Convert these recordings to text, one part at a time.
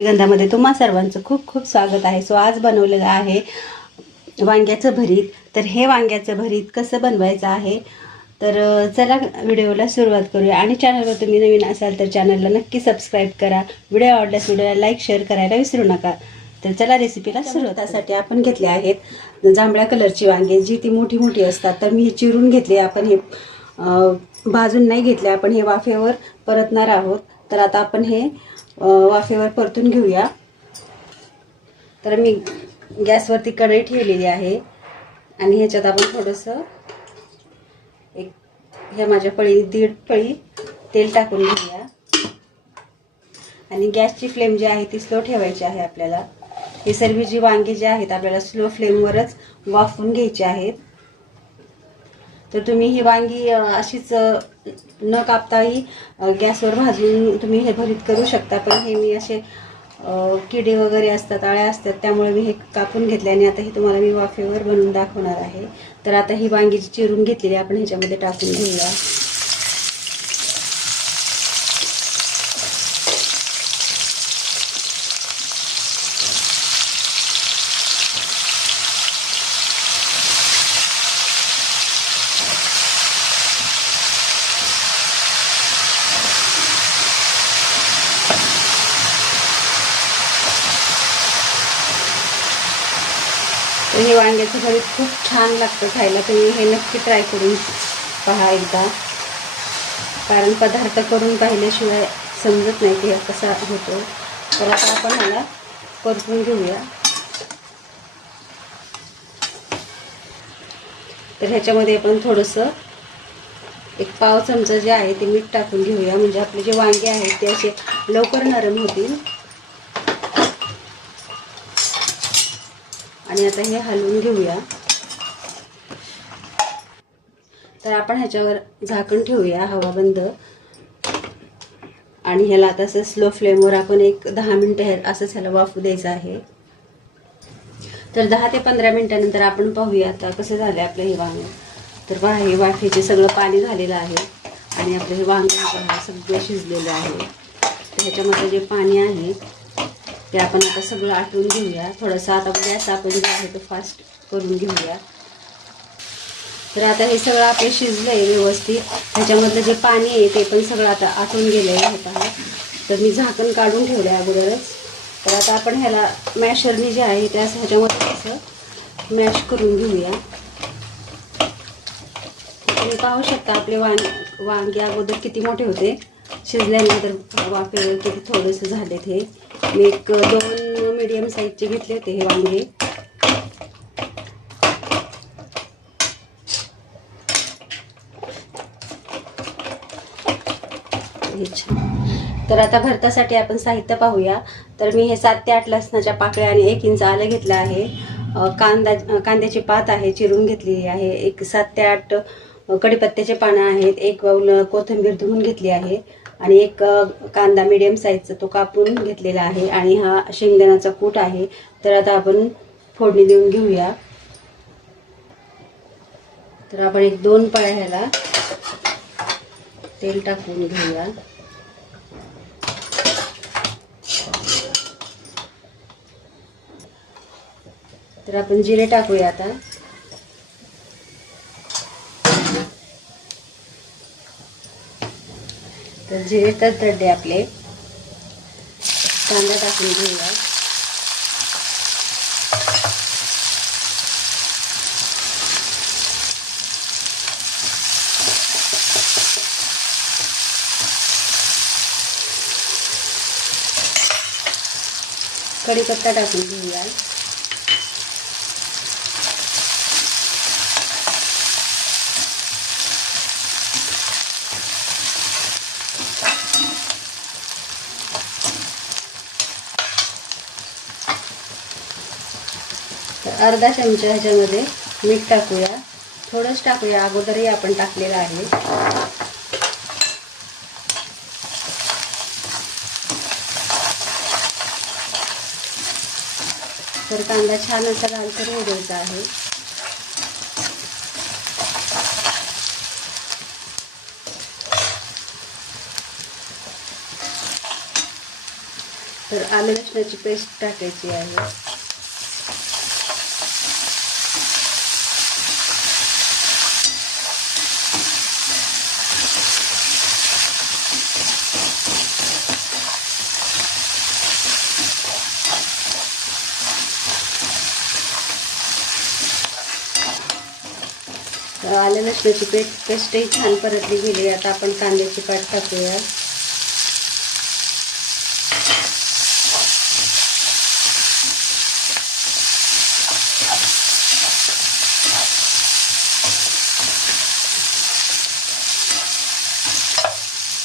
गंधामध्ये तुम्हा सर्वांचं खूप खूप स्वागत आहे. सो आज बनवलेलं आहे वांग्याचं भरीत. तर हे वांग्याचं भरीत कसं बनवायचं आहे? तर चला व्हिडिओला सुरुवात करूया. आणि चॅनलवर तुम्ही नवीन असाल तर चॅनलला नक्की सबस्क्राईब करा. व्हिडिओ आवडल्यास व्हिडिओला लाईक शेअर करायला विसरू नका. तर चला रेसिपीला सुरुवातासाठी आपण घेतले आहेत जांभळ्या कलरची वांगे जी ती मोठी मोठी असतात. तर मी हे चिरून घेतले. आपण हे भाजून नाही घेतले. आपण हे वाफेवर परतणार आहोत. तर आता आपण हे वाफेवर परतून घेऊया. तर मी गॅसवरती कढई ठेवलेली आहे. आणि ह्याच्यात आपण थोडंसं एक ह्या माझ्या पळी दीड पळी तेल टाकून घेऊया. आणि गॅसची फ्लेम जी आहे ती स्लो ठेवायची आहे आपल्याला. ही सर्व जी वांगी जी आहेत आपल्याला स्लो फ्लेमवरच वाफून घ्यायची आहेत. तर तुम्ही ही वांगी अशीच न कापताही गॅसवर भाजून तुम्ही हे भरीत करू शकता. पण हे मी असे किडे वगैरे असतात आळ्या असतात त्यामुळे मी हे कापून घेतले आणि आता हे तुम्हाला मी वाफेवर बनवून दाखवणार आहे. तर आता ही वांगी चिरून घेतलेली आपण ह्याच्यामध्ये टाकून घेऊया. तर हे वांग्याचं भरीत खूप छान लागतं खायला. तुम्ही हे नक्की ट्राय करून पहा एकदा. कारण पदार्थ करून पाहिल्याशिवाय समजत नाही की हा कसा होतो. तर आता आपण ह्याला परतून घेऊया. तर ह्याच्यामध्ये आपण थोडंसं एक पाव चमचा जे आहे ते मीठ टाकून घेऊया. म्हणजे आपले जे वांगे आहेत ते असे लवकर नरम होतील. आणि आता हे हलवून घेऊया. तर आपण ह्याच्यावर झाकण ठेवूया हवा बंद. आणि ह्याला आता असं स्लो फ्लेमवर आपण एक दहा मिनटं हे असंच ह्याला वाफू द्यायचं आहे. तर दहा ते पंधरा मिनटानंतर आपण पाहूया आता कसं झालं आपलं हे वांग. तर पहा हे वाफेचे सगळं पाणी झालेलं आहे. आणि आपलं हे वांग सगळं शिजलेलं आहे. तर ह्याच्यामध्ये जे पाणी आहे ते आपण आता सगळं आटवून घेऊया. थोडंसं आता म्हणजे गॅस आपण जे आहे तो फास्ट करून घेऊया. तर आता हे सगळं आपलं शिजलं आहे व्यवस्थित. त्याच्यामधलं जे पाणी आहे ते पण सगळं आता आटून गेलं आहे तर मी झाकण काढून ठेवलं आहे अगोदरच. तर आता आपण ह्याला मॅशरनी जे आहे त्या ह्याच्यामध्ये असं मॅश करून घेऊया. तुम्ही पाहू शकता आपले वांग वांगे अगोदर किती मोठे होते. शिजल्यानंतर वाफेवर किती थोडेसे झालेत हे मी एक दोन मीडियम साईजचे घेतले होते हे वांगे. तर आता भरतासाठी आपण साहित्य पाहूया. तर मी हे सात ते आठ लसणाच्या पाकळ्या आणि एक इंच आलं घेतलं आहे. कांदा कांद्याची पात आहे चिरून घेतलेली आहे. एक सात ते आठ कडीपत्त्याचे कढीपत्त्याचे पानं आहेत एक बाऊल कोथिंबीर धुवून घेतली आहे आणि एक कांदा मिडियम साईजचा तो कापून घेतलेला आहे आणि हा शेंगदाण्याचा कूट आहे. तर आता आपण फोडणी देऊन घेऊया. तर आपण एक दोन पळ्या ह्याला तेल टाकून घेऊया. तर आपण जिरे टाकूया आता. तर जिरे तर आपले. कांदा टाकून घेऊया. कढीपत्ता टाकून घेऊया. अर्धा चमचा ह्याच्यामध्ये मीठ टाकूया. थोडंच टाकूया. अगोदरही आपण टाकलेलं आहे. तर कांदा छान असा लालसर होऊ द्यायचा आहे. तर आलं लसणाची पेस्ट टाकायची आहे. आलं लसणाची पेस्ट पेस्टही छान परतली गेली. आता आपण कांद्याची पाट टाकूया.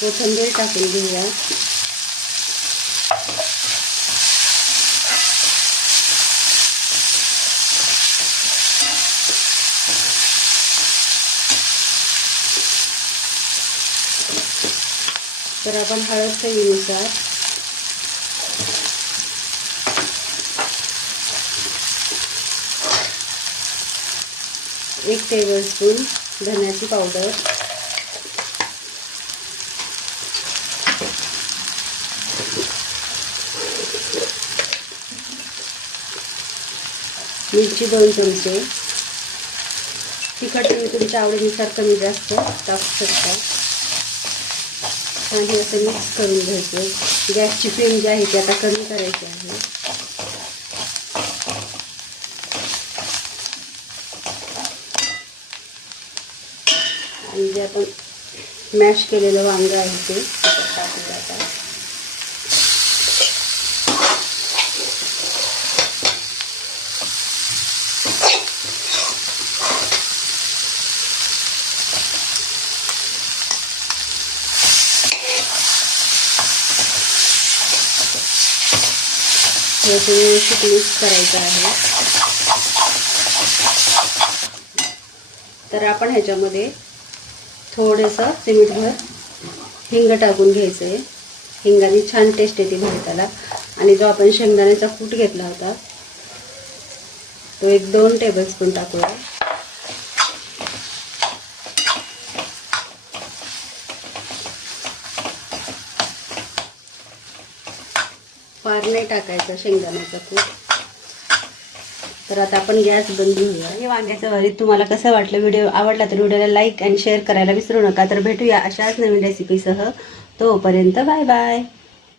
कोथंबीर टाकून घेऊया. तर आपण हळद चवीनुसार. एक टेबलस्पून धन्याची पावडर मिरची दोन चमचे. तिखट तुम्ही तुमच्या आवडीनुसार कमी जास्त टाकू शकता. छान हे असं मिक्स करून घ्यायचं. गॅसची फ्लेम जी आहे ती आता कमी करायची आहे. आणि जे आपण मॅश केलेलं वांगं आहे ते टाकूया आता थोडंसं व्यवस्थित मिक्स करायचं आहे. तर आपण ह्याच्यामध्ये थोडंसं चिमीटभर हिंग टाकून घ्यायचं आहे हिंगाने छान टेस्ट येते भाताला आणि जो आपण शेंगदाण्याचा कूट घेतला होता तो एक दोन टेबलस्पून टाकूया. फार नाही टाकायचा शेंगदाण्याचा कूट तर आता आपण गॅस बंद घेऊया हे वांग्याचं भरीत तुम्हाला कसं वाटलं व्हिडिओ? आवडला तर व्हिडिओला लाईक आणि शेअर करायला विसरू नका. तर भेटूया अशाच नवीन रेसिपीसह. तोपर्यंत बाय बाय.